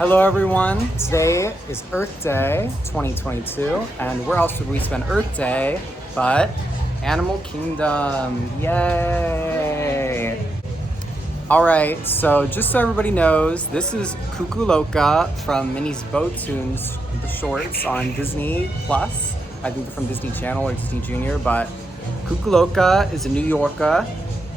Hello everyone, today is Earth Day 2022, and where else would we spend Earth Day but Animal Kingdom, yay! Alright, so just so everybody knows, this is Kukuloka from Minnie's Boat Tunes, the shorts on Disney Plus. I think they're from Disney Channel or Disney Junior, but Kukuloka is a New Yorker,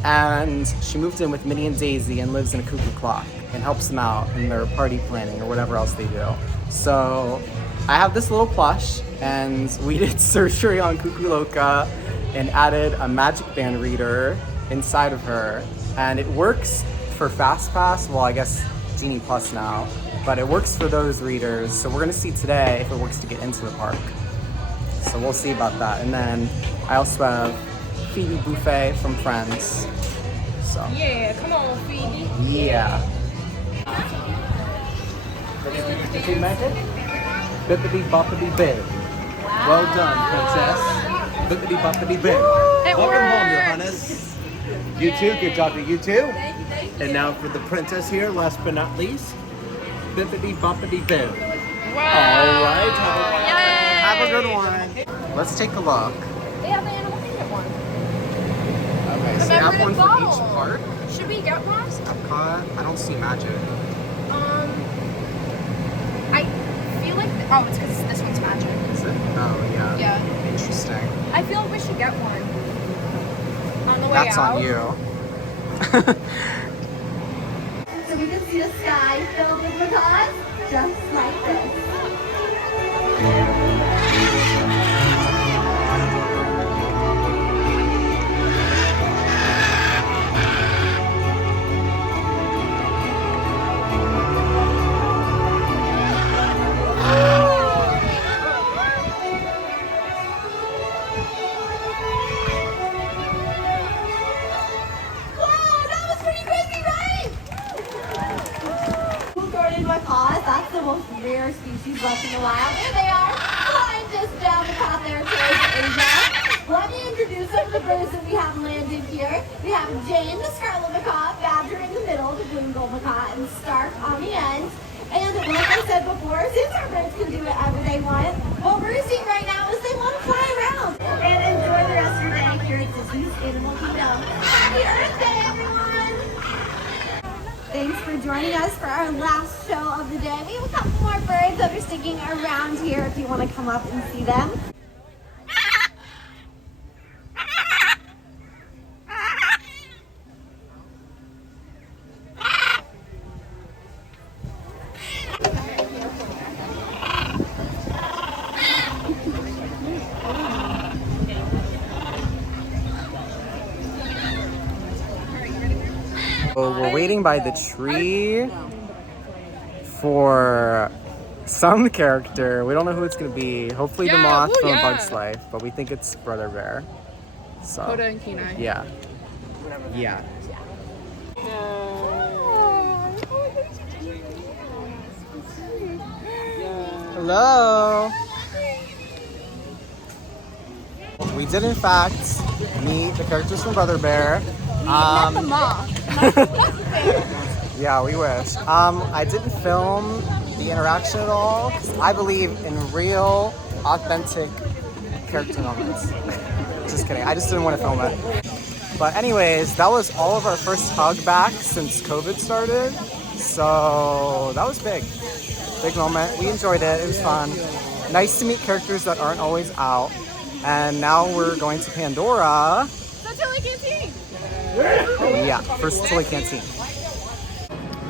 and she moved in with Minnie and Daisy and lives in a cuckoo clock and helps them out in their party planning or whatever else they do. So I have this little plush, and we did surgery on Kukuloka and added a Magic Band reader inside of her. And it works for FastPass, well I guess Genie Plus now, but it works for those readers. So we're gonna see today if it works to get into the park. So we'll see about that. And then I also have Phoebe Buffet from Friends. So yeah, come on, Phoebe. yeah. Did you make it? Bippity boppity big. Wow. Well done, princess. Bippity boppity big. Welcome home, your highness. You too, good job to you too. And now for the princess here, last but not least, bippity boppity boo. Wow. All right, have a good one. Let's take a look. They have the Animal Kingdom one. Okay, so they have one for each park. Should we get one? Epcot, I don't see Magic. I feel like, oh, it's because this one's Magic. Is it? Oh, yeah. Yeah. Interesting. I feel like we should get one. On the way That's out. on you. So we can see the sky filled with macaws, just like this. That's the most rare species left in the wild. There they are, flying just down the path there towards Asia. Let me introduce some of the birds that we have landed here. We have Jane, the scarlet macaw, Badger in the middle, the blue and gold macaw, and Stark on the end. And like I said before, since our birds can do whatever they want, what we're seeing right now is they want to fly around. And enjoy the rest of your day here at Disney's Animal Kingdom. Happy Earth Day, everyone! Thanks for joining us for our last show of the day. We have a couple more birds that are sticking around here if you want to come up and see them. So we're waiting by the tree for some character. We don't know who it's gonna be. Hopefully the moth from Bug's Life, but we think it's Brother Bear. So Hoda and Kenai. yeah. Yeah. Hello. We did in fact meet the characters from Brother Bear. Not the moth. Yeah, we wish. I didn't film the interaction at all because I believe in real, authentic character moments. Just kidding. I just didn't want to film it. But anyways, that was all of our first hug back since COVID started. So that was big. Big moment. We enjoyed it. It was fun. Nice to meet characters that aren't always out. And now we're going to Pandora. Satu'li Canteen. Yeah, first Satu'li Canteen.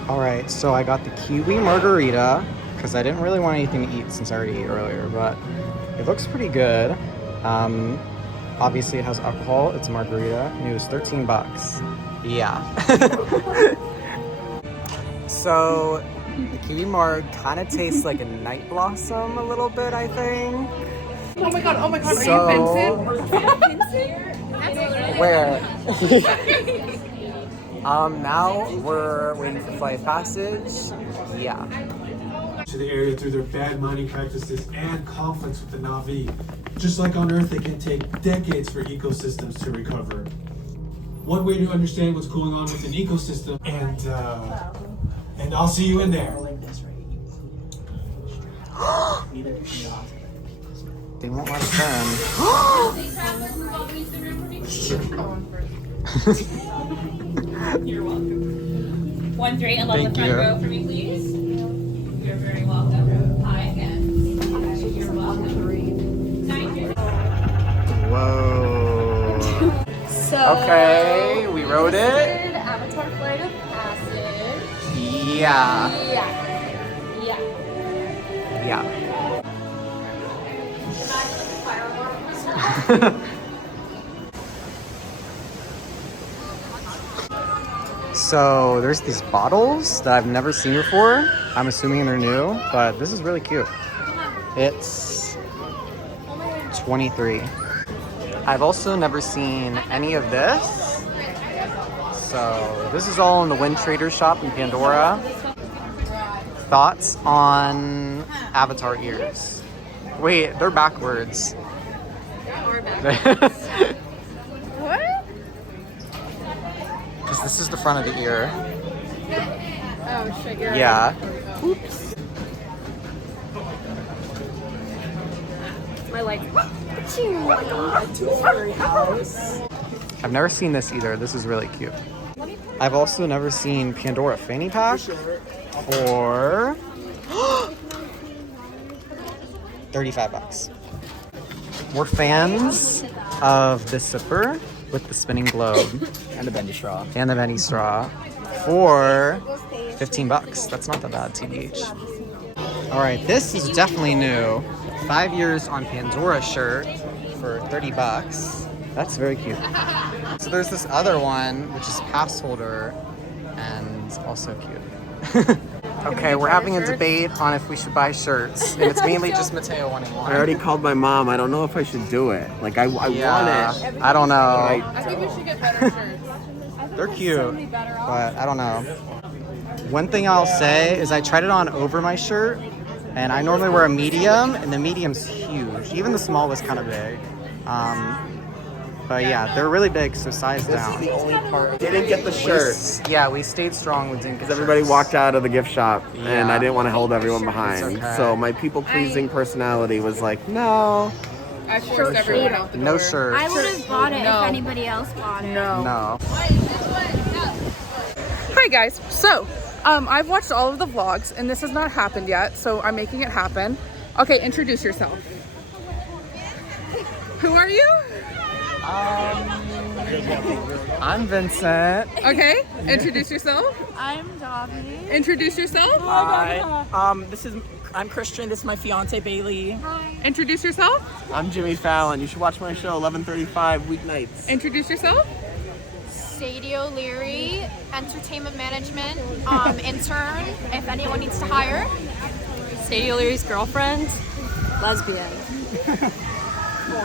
Alright, so I got the kiwi margarita because I didn't really want anything to eat since I already ate earlier, but it looks pretty good. Obviously it has alcohol, it's a margarita, and it was 13 bucks. Yeah. So the kiwi marg kind of tastes like a night blossom a little bit, I think. Oh my god, are So- you Vincent? Where? Now we're waiting for flight passage. Yeah. To the area through their bad mining practices and conflicts with the Na'vi. Just like on Earth, it can take decades for ecosystems to recover. One way to understand what's going on with an ecosystem, and I'll see you in there. They won't let us in. You're welcome. 1-3 along Thank the front you. row for me, please. You're very welcome. Hi again. You're welcome. Whoa. So Okay, we wrote it. Avatar Flight of Passage. Yeah. Yeah. Yeah. So there's these bottles that I've never seen before. I'm assuming they're new, but this is really cute. It's 23. I've also never seen any of this. So this is all in the Wind Trader shop in Pandora. Thoughts on Avatar ears? Wait, they're backwards. What? Because this is the front of the ear. Oh shit, you're Yeah. Oops. My like. I've never seen this either. This is really cute. I've also never seen Pandora fanny pack for $35. We're fans of the zipper with the spinning globe And a bendy straw. and the bendy straw for $15. That's not that bad, TBH. All right, this is definitely new. 5 years on Pandora shirt for $30. That's very cute. So there's this other one, which is pass holder, and also cute. Okay, we're having a debate on if we should buy shirts, and it's mainly just Mateo wanting one. I already called my mom. I don't know if I should do it. Like, I want it. I don't know. I think we should get better shirts. They're cute, but I don't know. One thing I'll say is I tried it on over my shirt, and I normally wear a medium, and the medium's huge. Even the small was kind of big. But yeah, they're really big, so size down. The only part. Didn't get the shirt. Yeah, we stayed strong with didn't get Because everybody shirts. walked out of the gift shop, and Yeah. I didn't want to hold everyone behind. okay. So my people-pleasing personality was like, no. I forced everyone out the door. No shirts. I would have bought it No. if anybody else bought it. No. No. Hi guys. So, I've watched all of the vlogs, and this has not happened yet. So I'm making it happen. Okay, introduce yourself. Who are you? I'm Vincent. Okay, introduce yourself. I'm Dobby. Introduce yourself. I'm Christian. This is my fiance Bailey. Introduce yourself. I'm Jimmy Fallon. You should watch my show, 11:35 weeknights. Introduce yourself. Sadie O'Leary, entertainment management intern, if anyone needs to hire. Sadie O'Leary's girlfriend, lesbian.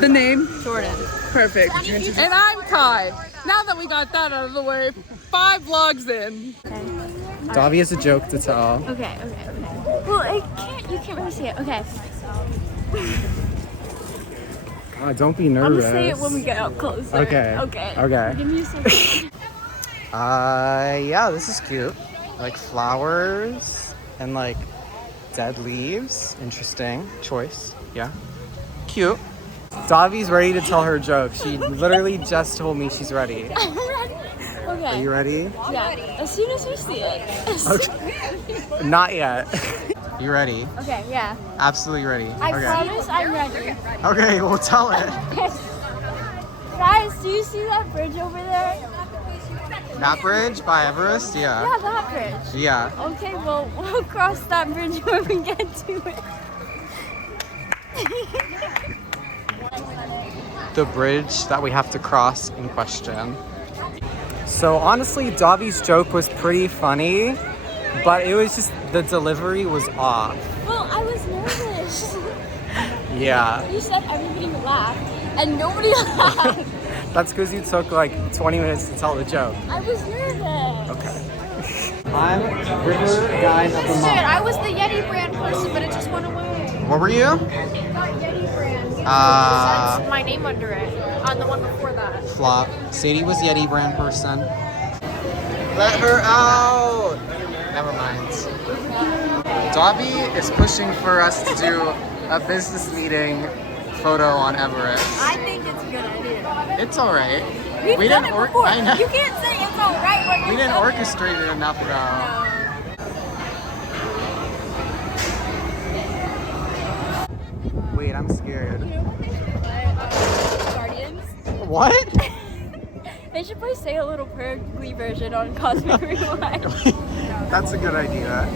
The name. Jordan. Perfect. And I'm Kai. Now that we got that out of the way, 5 vlogs in. Davi has a joke to tell. Okay. Well, you can't really see it. Okay. Don't be I'm nervous. gonna say it when we get up closer. Okay. Okay. Give me a second. Yeah, this is cute. Like flowers and like dead leaves. Interesting choice. Yeah. Cute. Davi's ready to tell her joke. She literally just told me she's ready. I'm ready. Okay. Are you ready? Yeah. As soon as we see it. Okay. Not yet. You ready? Okay, yeah. Absolutely ready. I Okay. promise I'm ready. Okay, well tell it. Guys, do you see that bridge over there? That bridge by Everest? Yeah, Yeah. that bridge. Yeah. Okay, well, we'll cross that bridge when we get to it. The bridge that we have to cross in question. So honestly, Davi's joke was pretty funny, but it was just the delivery was off. Well, I was nervous. Yeah. You said everybody laughed, and nobody laughed. That's because you took like 20 minutes to tell the joke. I was nervous. Okay. I'm River Guide of the Shit, Month. I was the Yeti brand person, but it just went away. What were you? Not Yeti brand. That's my name under it. On the one before that. Flop. Sadie was Yeti brand person. Let her out! Never mind. Dobby is pushing for us to do a business meeting photo on Everest. I think it's a good idea. It's all right. We've done it before. I know. You can't say it's all right when We you've didn't done it. orchestrate it enough though. Wait, I'm scared. Guardians. What? They should play Say a Little Prayer Glee version on Cosmic Rewind. That's a good idea.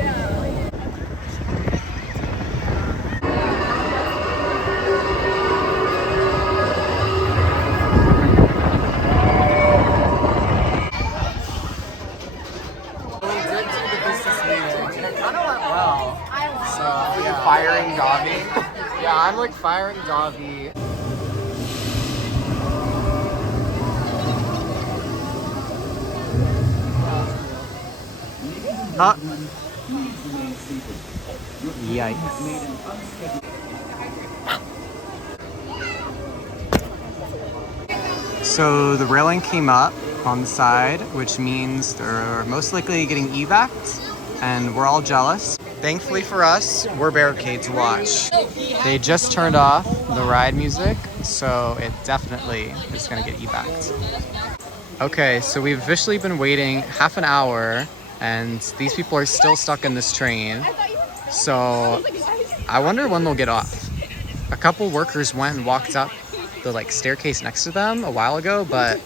We did do the business meeting, and it kind of went well. So, yeah. Firing Davi. Yeah, I'm like firing Davi. Huh? Yikes. So the railing came up on the side, which means they're most likely getting evac'd, and we're all jealous. Thankfully for us, we're barricade to watch. They just turned off the ride music, so it definitely is gonna get evac'd. Okay, so we've officially been waiting half an hour, and these people are still stuck in this train. So I wonder when they'll get off. A couple workers went and walked up the like staircase next to them a while ago, but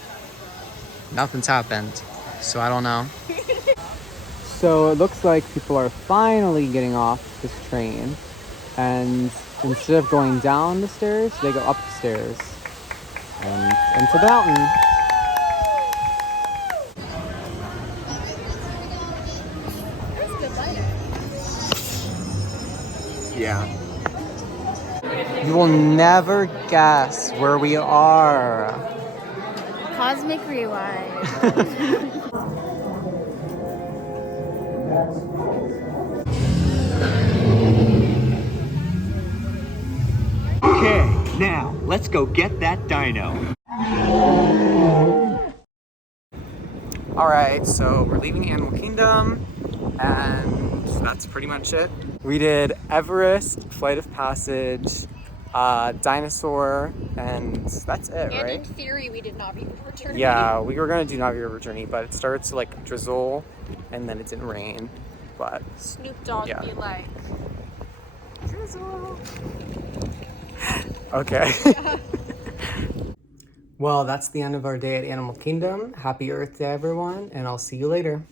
nothing's happened. So I don't know. So it looks like people are finally getting off this train, and instead of going down the stairs, they go up the stairs and into the mountain. Yeah. You will never guess where we are. Cosmic Rewind. Okay, now let's go get that dino. All right, so we're leaving Animal Kingdom, and that's pretty much it. We did Everest, Flight of Passage, Dinosaur, and that's it, And right? in theory, we did Navi River Journey. Yeah, we were gonna do Navi River Journey, but it started to like drizzle, and then it didn't rain. But Snoop Dogg Yeah. be like, drizzle. okay. Well, that's the end of our day at Animal Kingdom. Happy Earth Day, everyone, and I'll see you later.